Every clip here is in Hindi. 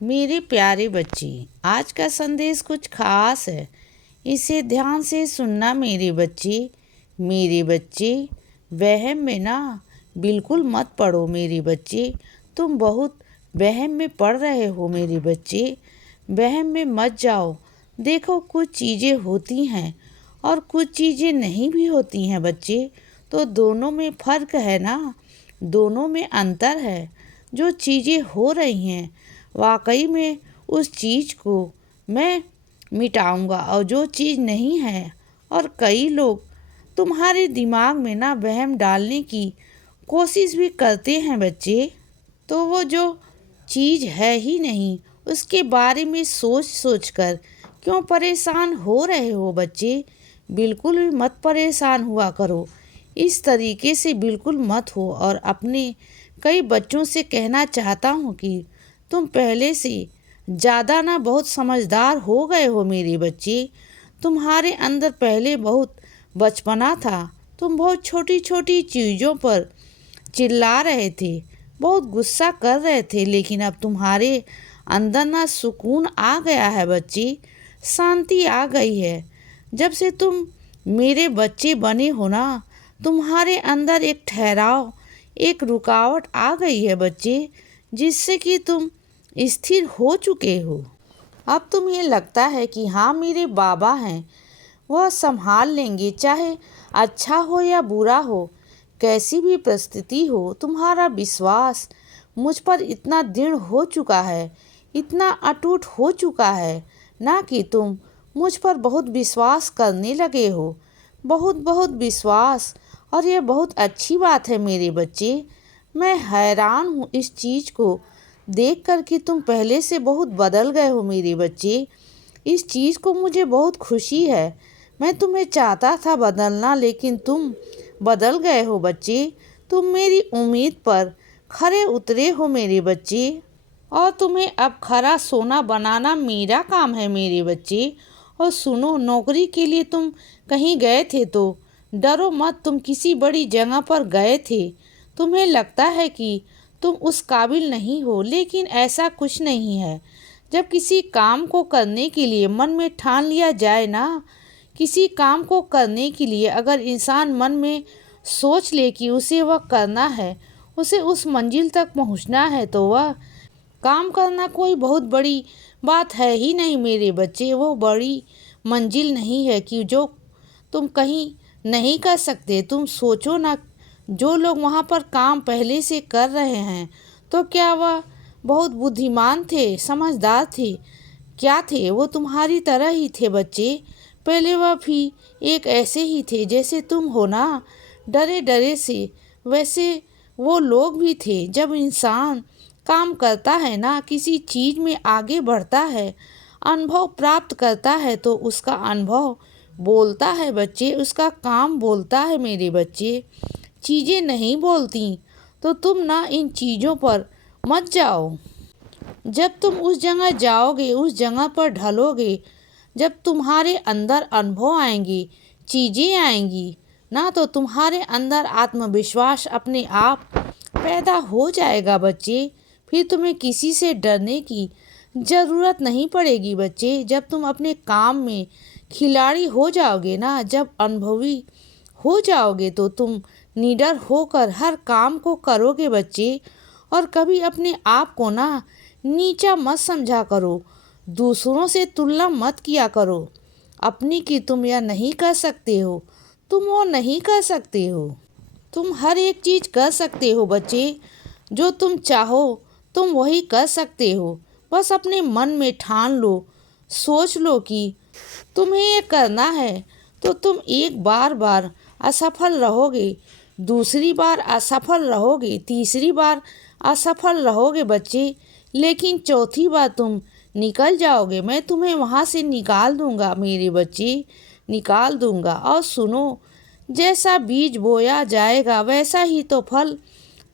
मेरे प्यारे बच्चे, आज का संदेश कुछ खास है। इसे ध्यान से सुनना मेरे बच्चे। मेरे बच्चे, वहम में ना बिल्कुल मत पड़ो मेरे बच्चे। तुम बहुत वहम में पड़ रहे हो मेरे बच्चे। वहम में मत जाओ। देखो, कुछ चीज़ें होती हैं और कुछ चीज़ें नहीं भी होती हैं बच्चे। तो दोनों में फ़र्क है ना, दोनों में अंतर है। जो चीज़ें हो रही हैं वाकई में उस चीज़ को मैं मिटाऊंगा, और जो चीज़ नहीं है, और कई लोग तुम्हारे दिमाग में ना वहम डालने की कोशिश भी करते हैं बच्चे। तो वो जो चीज़ है ही नहीं उसके बारे में सोच सोच कर क्यों परेशान हो रहे हो बच्चे। बिल्कुल भी मत परेशान हुआ करो। इस तरीके से बिल्कुल मत हो। और अपने कई बच्चों से कहना चाहता हूँ कि तुम पहले से ज़्यादा ना बहुत समझदार हो गए हो मेरे बच्चे। तुम्हारे अंदर पहले बहुत बचपना था। तुम बहुत छोटी छोटी चीज़ों पर चिल्ला रहे थे, बहुत गुस्सा कर रहे थे, लेकिन अब तुम्हारे अंदर ना सुकून आ गया है बच्चे। शांति आ गई है। जब से तुम मेरे बच्चे बने हो ना, तुम्हारे अंदर एक ठहराव, एक रुकावट आ गई है बच्चे, जिससे कि तुम स्थिर हो चुके हो। अब तुम्हें लगता है कि हाँ, मेरे बाबा हैं, वह संभाल लेंगे, चाहे अच्छा हो या बुरा हो, कैसी भी परिस्थिति हो। तुम्हारा विश्वास मुझ पर इतना दृढ़ हो चुका है, इतना अटूट हो चुका है ना, कि तुम मुझ पर बहुत विश्वास करने लगे हो। बहुत बहुत विश्वास। और ये बहुत अच्छी बात है मेरे बच्चे। मैं हैरान हूँ इस चीज़ को देख कर कि तुम पहले से बहुत बदल गए हो मेरे बच्चे। इस चीज़ को मुझे बहुत खुशी है। मैं तुम्हें चाहता था बदलना, लेकिन तुम बदल गए हो बच्चे। तुम मेरी उम्मीद पर खरे उतरे हो मेरे बच्चे, और तुम्हें अब खरा सोना बनाना मेरा काम है मेरे बच्चे। और सुनो, नौकरी के लिए तुम कहीं गए थे तो डरो मत। तुम किसी बड़ी जगह पर गए थे। तुम्हें लगता है कि तुम उस काबिल नहीं हो, लेकिन ऐसा कुछ नहीं है। जब किसी काम को करने के लिए मन में ठान लिया जाए ना, किसी काम को करने के लिए अगर इंसान मन में सोच ले कि उसे वह करना है, उसे उस मंजिल तक पहुंचना है, तो वह काम करना कोई बहुत बड़ी बात है ही नहीं मेरे बच्चे। वो बड़ी मंजिल नहीं है कि जो तुम कहीं नहीं कर सकते। तुम सोचो ना, जो लोग वहाँ पर काम पहले से कर रहे हैं, तो क्या वह बहुत बुद्धिमान थे, समझदार थे? क्या थे? वो तुम्हारी तरह ही थे बच्चे। पहले वह भी एक ऐसे ही थे जैसे तुम हो ना, डरे डरे से। वैसे वो लोग भी थे। जब इंसान काम करता है ना, किसी चीज़ में आगे बढ़ता है, अनुभव प्राप्त करता है, तो उसका अनुभव बोलता है बच्चे, उसका काम बोलता है मेरे बच्चे। चीज़ें नहीं बोलती। तो तुम ना इन चीज़ों पर मत जाओ। जब तुम उस जगह जाओगे, उस जगह पर ढलोगे, जब तुम्हारे अंदर अनुभव आएंगी, चीज़ें आएंगी ना, तो तुम्हारे अंदर आत्मविश्वास अपने आप पैदा हो जाएगा बच्चे। फिर तुम्हें किसी से डरने की ज़रूरत नहीं पड़ेगी बच्चे। जब तुम अपने काम में खिलाड़ी हो जाओगे ना, जब अनुभवी हो जाओगे, तो तुम निडर होकर हर काम को करोगे बच्चे। और कभी अपने आप को ना नीचा मत समझा करो। दूसरों से तुलना मत किया करो अपनी, कि तुम यह नहीं कर सकते हो, तुम वो नहीं कर सकते हो। तुम हर एक चीज़ कर सकते हो बच्चे। जो तुम चाहो तुम वही कर सकते हो। बस अपने मन में ठान लो, सोच लो कि तुम्हें ये करना है, तो तुम एक बार असफल रहोगे, दूसरी बार असफल रहोगे, तीसरी बार असफल रहोगे बच्चे, लेकिन चौथी बार तुम निकल जाओगे। मैं तुम्हें वहाँ से निकाल दूँगा मेरे बच्चे, निकाल दूँगा। और सुनो, जैसा बीज बोया जाएगा वैसा ही तो फल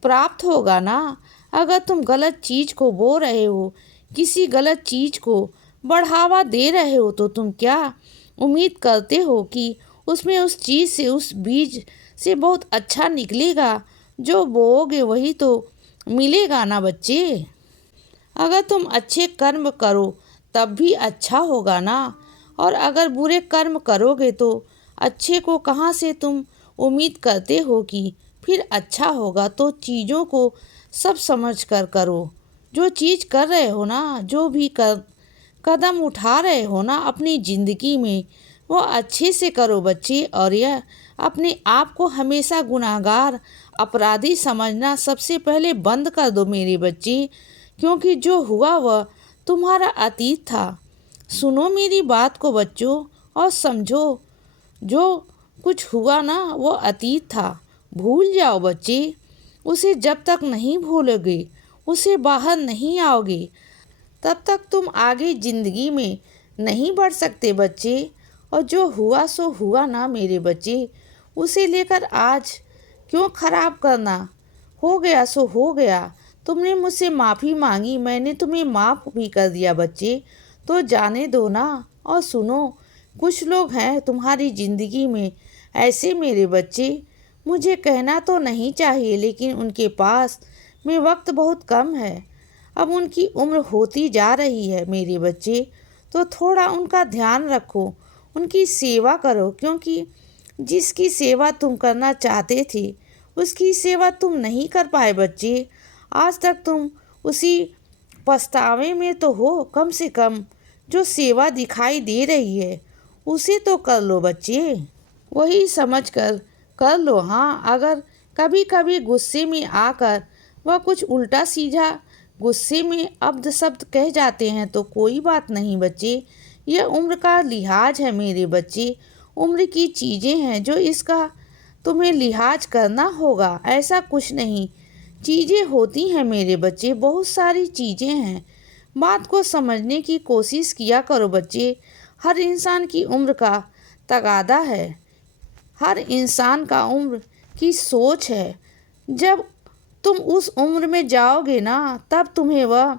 प्राप्त होगा ना। अगर तुम गलत चीज़ को बो रहे हो, किसी गलत चीज़ को बढ़ावा दे रहे हो, तो तुम क्या उम्मीद करते हो कि उसमें उस चीज़ से, उस बीज से बहुत अच्छा निकलेगा? जो बोओगे वही तो मिलेगा ना बच्चे। अगर तुम अच्छे कर्म करो तब भी अच्छा होगा ना, और अगर बुरे कर्म करोगे तो अच्छे को कहाँ से तुम उम्मीद करते हो कि फिर अच्छा होगा। तो चीज़ों को सब समझ कर करो। जो चीज़ कर रहे हो ना, जो भी कदम उठा रहे हो ना अपनी ज़िंदगी में, वो अच्छे से करो बच्चे। और यह अपने आप को हमेशा गुनाहगार, अपराधी समझना सबसे पहले बंद कर दो मेरे बच्चे, क्योंकि जो हुआ वह तुम्हारा अतीत था। सुनो मेरी बात को बच्चों और समझो, जो कुछ हुआ ना वो अतीत था, भूल जाओ बच्चे। उसे जब तक नहीं भूलोगे, उसे बाहर नहीं आओगे, तब तक तुम आगे जिंदगी में नहीं बढ़ सकते बच्चे। और जो हुआ सो हुआ ना मेरे बच्चे, उसे लेकर आज क्यों खराब करना। हो गया सो हो गया। तुमने मुझसे माफ़ी मांगी, मैंने तुम्हें माफ़ भी कर दिया बच्चे, तो जाने दो ना। और सुनो, कुछ लोग हैं तुम्हारी ज़िंदगी में ऐसे मेरे बच्चे, मुझे कहना तो नहीं चाहिए लेकिन उनके पास में वक्त बहुत कम है। अब उनकी उम्र होती जा रही है मेरे बच्चे, तो थोड़ा उनका ध्यान रखो, उनकी सेवा करो, क्योंकि जिसकी सेवा तुम करना चाहते थे उसकी सेवा तुम नहीं कर पाए बच्चे। आज तक तुम उसी पछतावे में तो हो। कम से कम जो सेवा दिखाई दे रही है उसे तो कर लो बच्चे, वही समझ कर लो। हाँ, अगर कभी कभी गुस्से में आकर वह कुछ उल्टा सीधा गुस्से में अब्द शब्द कह जाते हैं तो कोई बात नहीं बच्चे, यह उम्र का लिहाज है मेरे बच्चे। उम्र की चीज़ें हैं जो इसका तुम्हें लिहाज करना होगा, ऐसा कुछ नहीं। चीज़ें होती हैं मेरे बच्चे, बहुत सारी चीज़ें हैं। बात को समझने की कोशिश किया करो बच्चे। हर इंसान की उम्र का तगादा है, हर इंसान का उम्र की सोच है। जब तुम उस उम्र में जाओगे ना तब तुम्हें वह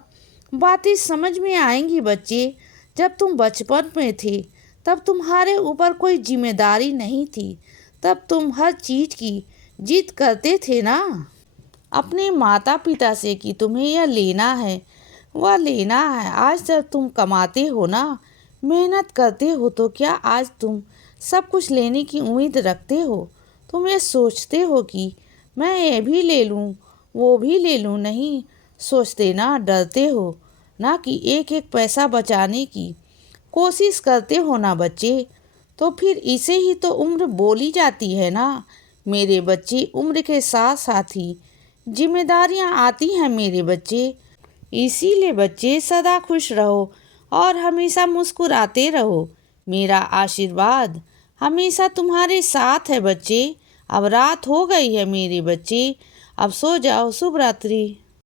बातें समझ में आएंगी बच्चे। जब तुम बचपन में थे तब तुम्हारे ऊपर कोई जिम्मेदारी नहीं थी, तब तुम हर चीज़ की जिद करते थे ना अपने माता पिता से कि तुम्हें यह लेना है वह लेना है। आज जब तुम कमाते हो ना, मेहनत करते हो, तो क्या आज तुम सब कुछ लेने की उम्मीद रखते हो? तुम ये सोचते हो कि मैं ये भी ले लूँ वो भी ले लूँ? नहीं सोचते ना, डरते हो ना कि एक एक पैसा बचाने की कोशिश करते हो ना बच्चे। तो फिर इसे ही तो उम्र बोली जाती है ना मेरे बच्चे। उम्र के साथ साथ ही जिम्मेदारियां आती हैं मेरे बच्चे। इसीलिए बच्चे सदा खुश रहो और हमेशा मुस्कुराते रहो। मेरा आशीर्वाद हमेशा तुम्हारे साथ है बच्चे। अब रात हो गई है मेरे बच्चे, अब सो जाओ। शुभ रात्रि।